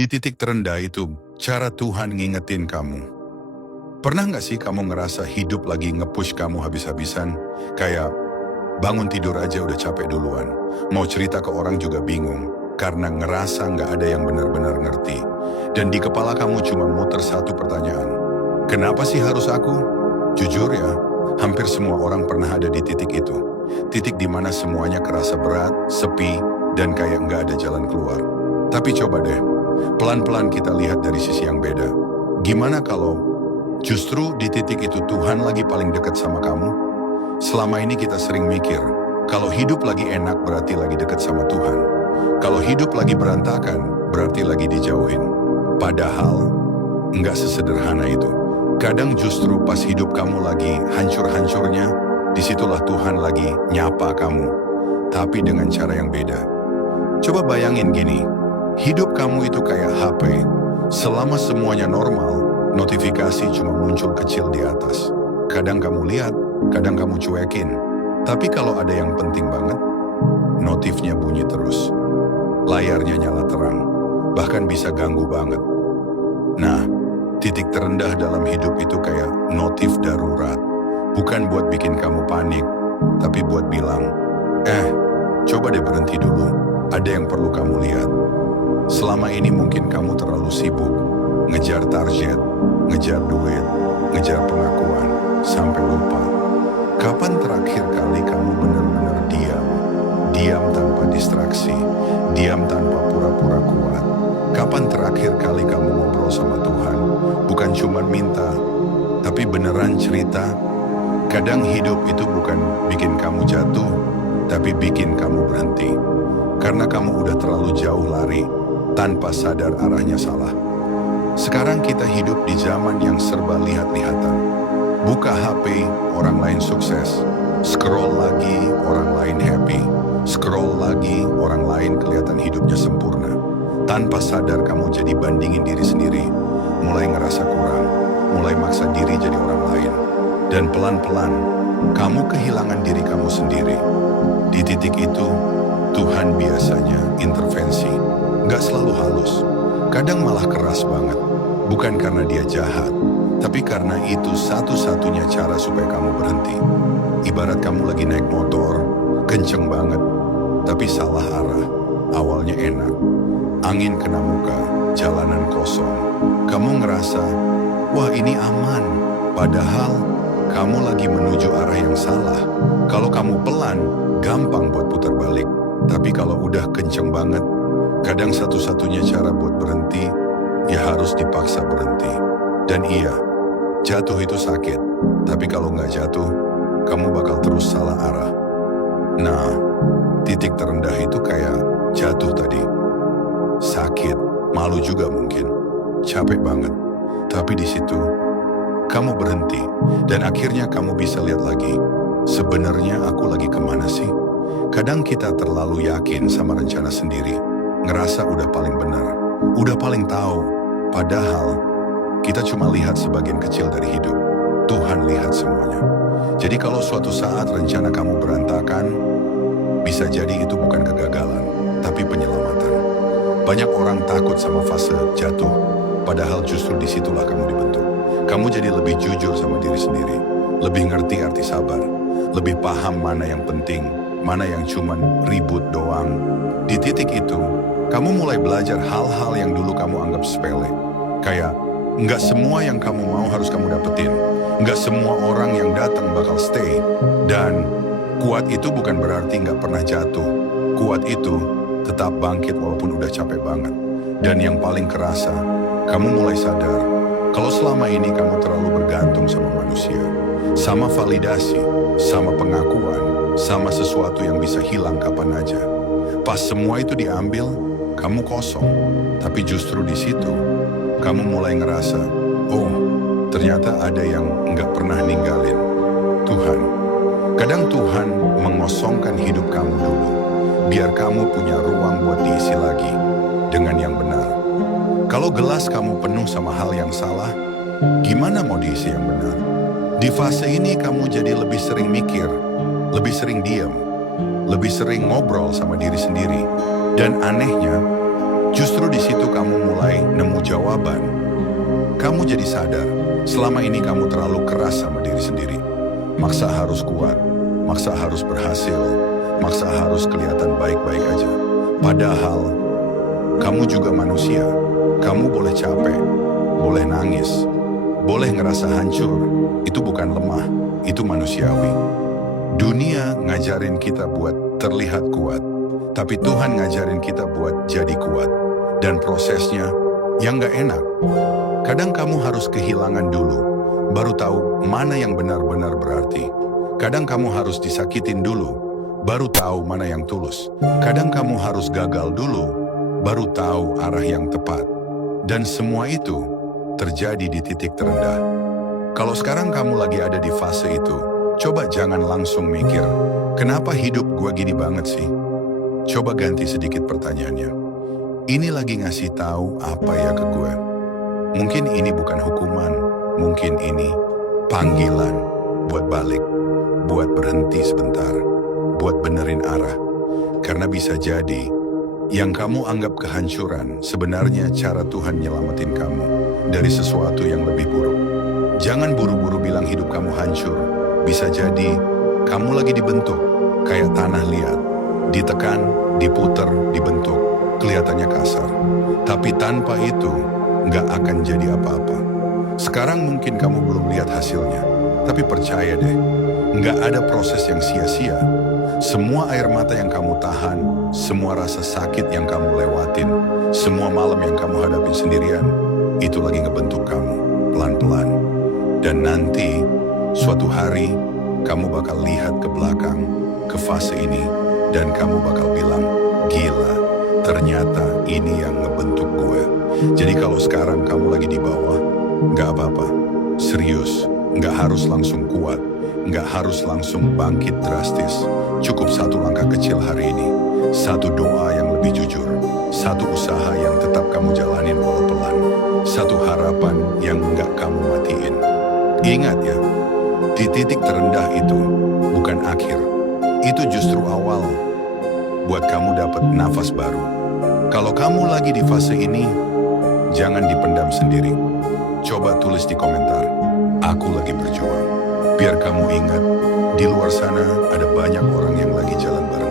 Di titik terendah itu, cara Tuhan ngingetin kamu. Pernah nggak sih kamu ngerasa hidup lagi nge-push kamu habis-habisan? Kayak bangun tidur aja udah capek duluan. Mau cerita ke orang juga bingung, karena ngerasa nggak ada yang benar-benar ngerti. Dan di kepala kamu cuma muter satu pertanyaan. Kenapa sih harus aku? Jujur ya, hampir semua orang pernah ada di titik itu. Titik di mana semuanya kerasa berat, sepi, dan kayak nggak ada jalan keluar. Tapi coba deh, pelan-pelan kita lihat dari sisi yang beda. Gimana kalau justru di titik itu Tuhan lagi paling dekat sama kamu? Selama ini kita sering mikir, kalau hidup lagi enak berarti lagi dekat sama Tuhan. Kalau hidup lagi berantakan, berarti lagi dijauhin. Padahal, nggak sesederhana itu. Kadang justru pas hidup kamu lagi hancur-hancurnya, disitulah Tuhan lagi nyapa kamu. Tapi dengan cara yang beda. Coba bayangin gini, hidup kamu itu kayak HP. Selama semuanya normal, notifikasi cuma muncul kecil di atas. Kadang kamu lihat, kadang kamu cuekin. Tapi kalau ada yang penting banget, notifnya bunyi terus. Layarnya nyala terang, bahkan bisa ganggu banget. Nah, titik terendah dalam hidup itu kayak notif darurat. Bukan buat bikin kamu panik, tapi buat bilang, coba deh berhenti dulu. Ada yang perlu kamu lihat. Selama ini mungkin kamu terlalu sibuk, ngejar target, ngejar duit, ngejar pengakuan, sampai lupa. Kapan terakhir kali kamu benar-benar diam? Diam tanpa distraksi, diam tanpa pura-pura kuat. Kapan terakhir kali kamu ngobrol sama Tuhan? Bukan cuma minta, tapi beneran cerita. Kadang hidup itu bukan bikin kamu jatuh, tapi bikin kamu berhenti. Karena kamu udah terlalu jauh lari, tanpa sadar arahnya salah. Sekarang kita hidup di zaman yang serba lihat-lihatan. Buka HP, orang lain sukses. Scroll lagi, orang lain happy. Scroll lagi, orang lain kelihatan hidupnya sempurna. Tanpa sadar kamu jadi bandingin diri sendiri. Mulai ngerasa kurang, mulai maksa diri jadi orang lain. Dan pelan-pelan, kamu kehilangan diri kamu sendiri. Di titik itu, Tuhan biasanya intervensi. Gak selalu halus, kadang malah keras banget. Bukan karena dia jahat, tapi karena itu satu-satunya cara supaya kamu berhenti. Ibarat kamu lagi naik motor, kenceng banget, tapi salah arah. Awalnya enak, angin kena muka, jalanan kosong. Kamu ngerasa, wah ini aman. Padahal, kamu lagi menuju arah yang salah. Kalau kamu pelan, gampang buat putar balik. Tapi kalau udah kenceng banget, kadang satu-satunya cara buat berhenti, ya harus dipaksa berhenti. Dan iya, jatuh itu sakit. Tapi kalau nggak jatuh, kamu bakal terus salah arah. Nah, titik terendah itu kayak jatuh tadi. Sakit, malu juga mungkin, capek banget. Tapi di situ, kamu berhenti. Dan akhirnya kamu bisa lihat lagi, sebenarnya aku lagi kemana sih? Kadang kita terlalu yakin sama rencana sendiri, ngerasa udah paling benar, udah paling tahu. Padahal, kita cuma lihat sebagian kecil dari hidup. Tuhan lihat semuanya. Jadi kalau suatu saat rencana kamu berantakan, bisa jadi itu bukan kegagalan, tapi penyelamatan. Banyak orang takut sama fase jatuh, padahal justru disitulah kamu dibentuk. Kamu jadi lebih jujur sama diri sendiri, lebih ngerti arti sabar, lebih paham mana yang penting, mana yang cuman ribut doang. Di titik itu, kamu mulai belajar hal-hal yang dulu kamu anggap sepele. Kayak, nggak semua yang kamu mau harus kamu dapetin. Nggak semua orang yang datang bakal stay. Dan kuat itu bukan berarti nggak pernah jatuh. Kuat itu tetap bangkit walaupun udah capek banget. Dan yang paling kerasa, kamu mulai sadar kalau selama ini kamu terlalu bergantung sama manusia. Sama validasi, sama pengakuan, sama sesuatu yang bisa hilang kapan aja. Pas semua itu diambil, kamu kosong. Tapi justru di situ, kamu mulai ngerasa, oh, ternyata ada yang nggak pernah ninggalin. Tuhan. Kadang Tuhan mengosongkan hidup kamu dulu, biar kamu punya ruang buat diisi lagi dengan yang benar. Kalau gelas kamu penuh sama hal yang salah, gimana mau diisi yang benar? Di fase ini kamu jadi lebih sering mikir, lebih sering diam, lebih sering ngobrol sama diri sendiri. Dan anehnya, justru di situ kamu mulai kamu jawaban, kamu jadi sadar, selama ini kamu terlalu keras sama diri sendiri. Maksa harus kuat, maksa harus berhasil, maksa harus kelihatan baik-baik aja. Padahal, kamu juga manusia. Kamu boleh capek, boleh nangis, boleh ngerasa hancur. Itu bukan lemah, itu manusiawi. Dunia ngajarin kita buat terlihat kuat, tapi Tuhan ngajarin kita buat jadi kuat. Dan prosesnya yang gak enak. Kadang kamu harus kehilangan dulu, baru tahu mana yang benar-benar berarti. Kadang kamu harus disakitin dulu, baru tahu mana yang tulus. Kadang kamu harus gagal dulu, baru tahu arah yang tepat. Dan semua itu terjadi di titik terendah. Kalau sekarang kamu lagi ada di fase itu, coba jangan langsung mikir, kenapa hidup gua gini banget sih? Coba ganti sedikit pertanyaannya. Ini lagi ngasih tahu apa ya ke gue? Mungkin ini bukan hukuman, mungkin ini panggilan buat balik, buat berhenti sebentar, buat benerin arah. Karena bisa jadi, yang kamu anggap kehancuran sebenarnya cara Tuhan nyelamatin kamu dari sesuatu yang lebih buruk. Jangan buru-buru bilang hidup kamu hancur. Bisa jadi kamu lagi dibentuk kayak tanah liat. Ditekan, diputer, dibentuk. Kelihatannya kasar. Tapi tanpa itu nggak akan jadi apa-apa. Sekarang mungkin kamu belum lihat hasilnya. Tapi percaya deh, nggak ada proses yang sia-sia. Semua air mata yang kamu tahan, semua rasa sakit yang kamu lewatin, semua malam yang kamu hadapin sendirian, itu lagi ngebentuk kamu, pelan-pelan. Dan nanti, suatu hari, kamu bakal lihat ke belakang, ke fase ini, dan kamu bakal bilang, gila, ternyata ini yang ngebentuk gue. Jadi kalau sekarang kamu lagi di bawah, nggak apa-apa, serius, nggak harus langsung kuat, nggak harus langsung bangkit drastis. Cukup satu langkah kecil hari ini, satu doa yang lebih jujur, satu usaha yang tetap kamu jalanin walau pelan, satu harapan yang nggak kamu matiin. Ingat ya, di titik terendah itu bukan akhir, itu justru awal buat kamu dapat nafas baru. Kalau kamu lagi di fase ini, jangan dipendam sendiri. Coba tulis di komentar, aku lagi berjuang. Biar kamu ingat, di luar sana ada banyak orang yang lagi jalan bareng